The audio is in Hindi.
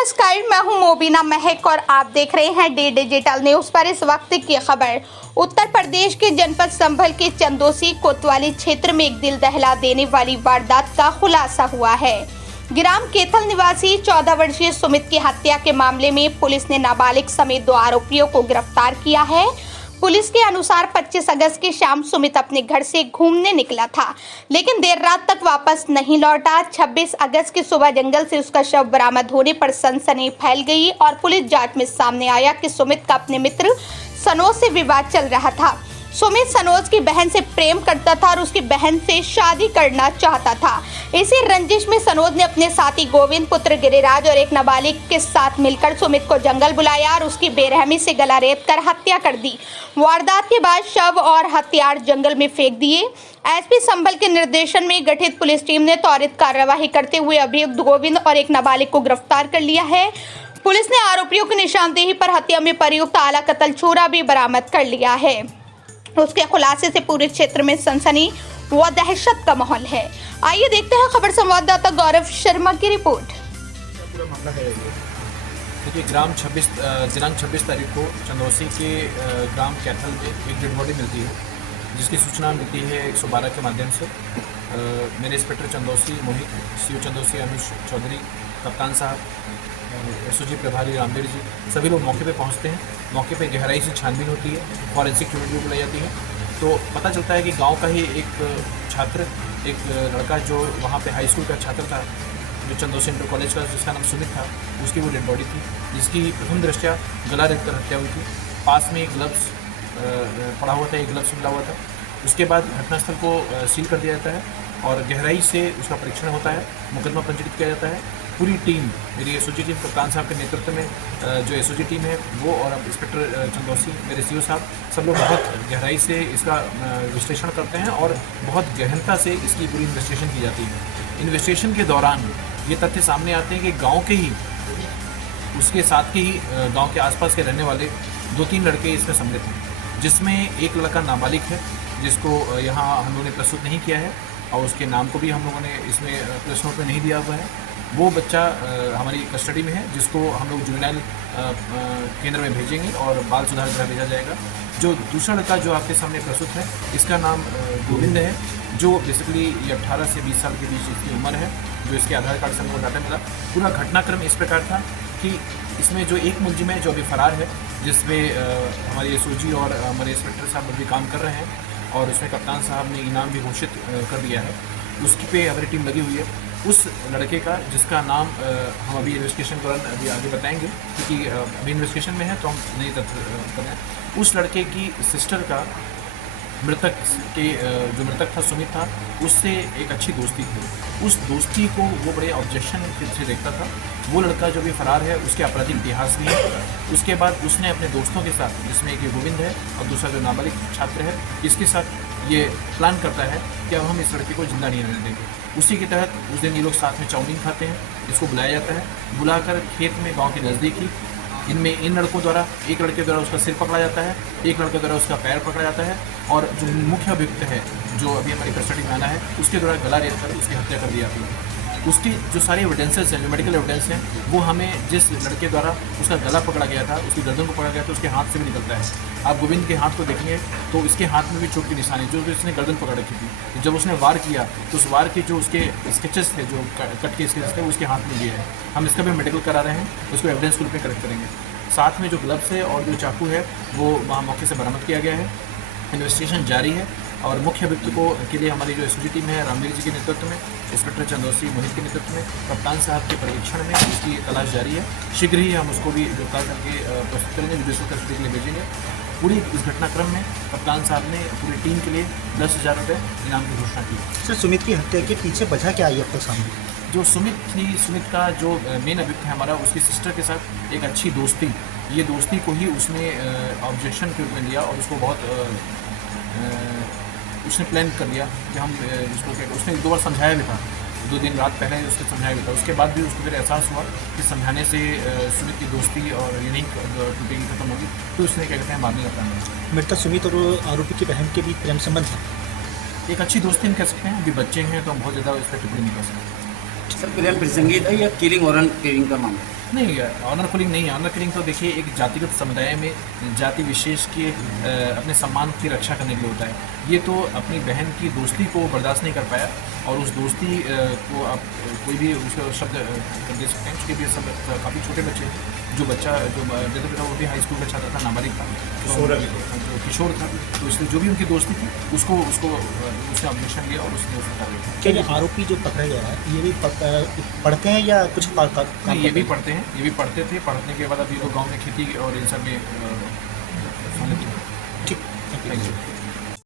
नमस्कार, मैं हूं मोबिना महक और आप देख रहे हैं डी डिजिटल न्यूज पर इस वक्त की खबर। उत्तर प्रदेश के जनपद संभल के चंदोसी कोतवाली क्षेत्र में एक दिल दहला देने वाली वारदात का खुलासा हुआ है। ग्राम केथल निवासी 14 वर्षीय सुमित की हत्या के मामले में पुलिस ने नाबालिग समेत 2 आरोपियों को गिरफ्तार किया है। पुलिस के अनुसार 25 अगस्त की शाम सुमित अपने घर से घूमने निकला था, लेकिन देर रात तक वापस नहीं लौटा। 26 अगस्त की सुबह जंगल से उसका शव बरामद होने पर सनसनी फैल गई और पुलिस जांच में सामने आया कि सुमित का अपने मित्र सनोज से विवाद चल रहा था। सुमित सनोज की बहन से प्रेम करता था और उसकी बहन से शादी करना चाहता था। इसी रंजिश में सनोज ने अपने साथी गोविंद पुत्र गिरिराज और एक नाबालिग के साथ मिलकर सुमित को जंगल बुलाया और उसकी बेरहमी से गला रेत कर हत्या कर दी। वारदात के बाद शव और हथियार जंगल में फेंक दिए। एसपी संभल के निर्देशन में गठित पुलिस टीम ने त्वरित कार्यवाही करते हुए अभियुक्त गोविंद और एक नाबालिग को गिरफ्तार कर लिया है। पुलिस ने आरोपियों की निशानदेही पर हत्या में प्रयुक्त आला कत्ल छुरा भी बरामद कर लिया है। उसके खुलासे से पूरे क्षेत्र में सनसनी व दहशत का माहौल है। आइए देखते हैं खबर संवाददाता गौरव शर्मा की रिपोर्ट। पूरा मामला है देखिए, दिनांक 26 तारीख को चंदोसी के ग्राम कैथल में एक डेड बॉडी मिलती है, जिसकी सूचना मिलती है 112 के माध्यम से। मेरे इंस्पेक्टर चंदोसी मोहित, सीओ चंदोसी अनुज चौधरी, कप्तान साहब, एसओजी प्रभारी रामवीर जी, सभी लोग मौके पे पहुंचते हैं। मौके पे गहराई से छानबीन होती है, फॉरेंसिक यूनिट भी बुलाई जाती है। तो पता चलता है कि गांव का ही एक छात्र, एक लड़का जो वहाँ पे हाई स्कूल का छात्र था, जो चंदोसी इंटर कॉलेज का, जिसका नाम सुमित था, उसकी वो डेड बॉडी थी, जिसकी प्रथम दृष्टया गला रेत कर हत्या हुई थी। पास में एक ग्लव्स पड़ा हुआ था, एक ग्लव्स मिला हुआ था। उसके बाद घटनास्थल को सील कर दिया जाता है और गहराई से उसका परीक्षण होता है, मुकदमा पंजीकृत किया जाता है। पूरी टीम, मेरी एसओजी टीम कप्तान साहब के नेतृत्व में जो एसओजी टीम है वो, और अब इंस्पेक्टर चंदोसी, मेरे सीओ साहब, सब लोग बहुत गहराई से इसका विश्लेषण करते हैं और बहुत गहनता से इसकी पूरी इन्वेस्टिगेशन की जाती है। इन्वेस्टिगेशन के दौरान ये तथ्य सामने आते हैं कि गांव के ही, उसके साथ के ही गांव के आसपास के रहने वाले 2-3 लड़के इसमें सम्मिलित हैं, जिसमें एक लड़का नाबालिग है, जिसको यहाँ हम लोगों ने प्रस्तुत नहीं किया है और उसके नाम को भी हम लोगों ने इसमें प्रेस नोट में नहीं दिया हुआ है। वो बच्चा हमारी कस्टडी में है, जिसको हम लोग जुवेनाइल केंद्र में भेजेंगे और बाल सुधार गृह भेजा जाएगा। जो दूसरा लड़का जो आपके सामने प्रस्तुत है, इसका नाम गोविंद है, जो बेसिकली ये 18 से 20 साल के बीच इसकी उम्र है, जो इसके आधार कार्ड से हमको डाटा मिला। पूरा घटनाक्रम इस प्रकार था कि इसमें जो एक मुलजिम है जो अभी फरार है, जिसमें हमारी एसओजी और हमारे इंस्पेक्टर साहब अभी काम कर रहे हैं और उसमें कप्तान साहब ने इनाम भी घोषित कर दिया है, उसकी पे हमारी टीम लगी हुई है। उस लड़के का, जिसका नाम हम अभी इन्वेस्टिगेशन के दौरान अभी आगे बताएंगे, क्योंकि अभी इन्वेस्टिगेशन में है तो हम नहीं तथ्य करें। उस लड़के की सिस्टर का, मृतक के जो मृतक था सुमित था, उससे एक अच्छी दोस्ती थी। उस दोस्ती को वो बड़े ऑब्जेक्शन से देखता था। वो लड़का जो भी फरार है, उसके आपराधिक इतिहास भी है। उसके बाद उसने अपने दोस्तों के साथ, जिसमें एक गोविंद है और दूसरा जो नाबालिग छात्र है, इसके साथ ये प्लान करता है कि अब हम इस लड़के को जिंदा नहीं रहने देंगे। उसी के तहत उस दिन ये लोग साथ में चाउमीन खाते हैं। इसको बुलाया जाता है, बुलाकर खेत में गाँव के नज़दीक ही इन लड़कों द्वारा, एक लड़के द्वारा उसका सिर पकड़ा जाता है, एक लड़के द्वारा उसका पैर पकड़ा जाता है और जो मुख्य अभियुक्त है, जो अभी हमारी कस्टडी में आना है, उसके द्वारा गला रेत कर उसकी हत्या कर दी जाती है। उसकी जो सारी एविडेंसेस हैं, जो मेडिकल एविडेंस हैं, वो हमें जिस लड़के द्वारा उसका गला पकड़ा गया था, उसकी गर्दन को पकड़ा गया था, उसके हाथ से भी निकलता है। आप गोविंद के हाथ को देखेंगे तो इसके हाथ में भी चोट की निशानी, जो उसने गर्दन पकड़ रखी थी। जब उसने वार किया तो उस वार के जो उसके स्केचेस थे, जो कट के स्केचेस थे, वो उसके हाथ में दिए हैं। हम इसका भी मेडिकल करा रहे हैं, उसको एविडेंस के रूप में कलेक्ट करेंगे। साथ में जो ग्लव्स है और जो चाकू है, वो वहाँ मौके से बरामद किया गया है। इन्वेस्टिगेशन जारी है और मुख्य अभियुक्त को के लिए हमारी जो एसओजी टीम है, रामवीर जी के नेतृत्व में, इंस्पेक्टर चंदोसी मोहित के नेतृत्व में, कप्तान साहब के पर्यवेक्षण में उसकी तलाश जारी है। शीघ्र ही हम उसको भी गिरफ्तार करके प्रस्तुत करेंगे, जुडिशियल कस्टडी के लिए भेजेंगे। पूरी इस घटनाक्रम में कप्तान साहब ने पूरी टीम के लिए 10,000 रुपये इनाम की घोषणा की। सर, सुमित की हत्या के पीछे वजह क्या आई अब तक सामने? जो सुमित थी, सुमित का जो मेन अभियुक्त है हमारा, उसकी सिस्टर के साथ एक अच्छी दोस्ती, ये दोस्ती को ही उसने ऑब्जेक्शन के रूप में लिया और उसको बहुत उसने प्लान कर लिया कि हम इसको क्या, उसने 2 बार समझाया भी था, 2 दिन रात पहले उसने समझाया भी था। उसके बाद भी उसको फिर एहसास हुआ कि समझाने से सुमित की दोस्ती और ये नहीं टूटेगी, खत्म होगी, तो उसने क्या कहते हैं मारने का प्लान किया। मृतक सुमित और आरोपी की बहन के बीच प्रेम संबंध है, एक अच्छी दोस्ती हम कह सकते हैं। अभी बच्चे हैं तो हम बहुत ज़्यादा इस पर टिप्पणी नहीं कर सकते। सर प्रेम प्रसंगी था या किलिंग और किलिंग का मामला? नहीं, ऑनर किलिंग नहीं है। ऑनर किलिंग तो देखिए एक जातिगत समुदाय में जाति विशेष के अपने सम्मान की रक्षा करने के लिए होता है। ये तो अपनी बहन की दोस्ती को बर्दाश्त नहीं कर पाया और उस दोस्ती को आप कोई भी उसका शब्द दे सकते हैं। उसके भी सब काफ़ी छोटे बच्चे हैं। जो बच्चा जो जैसे बेटा वो भी हाई स्कूल का छात्र था, नाबालिग था, जो किशोर था, तो इसलिए जो भी उनकी दोस्ती थी उसको उसने ऑब्जेक्शन लिया और उसने उसको कार्रवाई की। क्या ये आरोपी जो पकड़ा गया है ये भी पढ़ते हैं या कुछ नहीं, ये भी पढ़ते हैं, ये भी पढ़ते थे। पढ़ने के बाद अब ये लोग गाँव में खेती और इन सब में शामिल थे। ठीक, थैंक यू।